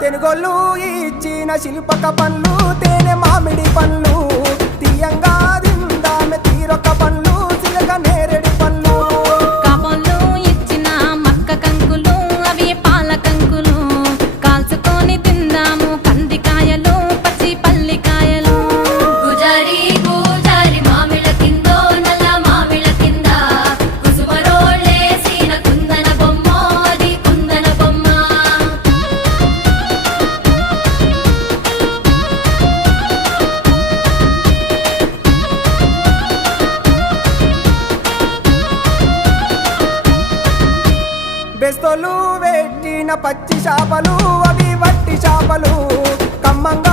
తెనుగోళ్ళు ఇచ్చిన శిల్పక పండ్లు తేనె మామిడి పండ్లు తీయంగా దిందామె తీరొక్క పండ్లు చిలక నేరేడు పండ్లు కాపంలో ఇచ్చిన మక్క కంకులు అవి పాల కంకులు కాల్చుకొని తిందాము కందికాయలు పచ్చి పల్లికాయలు గుజారి గుజారి మామిళ్ళ కిందో నల్ల మామిళ్ళ కింద కుసుమరోళ్ళేసిన కుందన బొమ్మ అది కుందన బొమ్మ బెస్తోలు పెట్టిన పచ్చి చేపలు అవి వట్టి చేపలు కమ్మంగా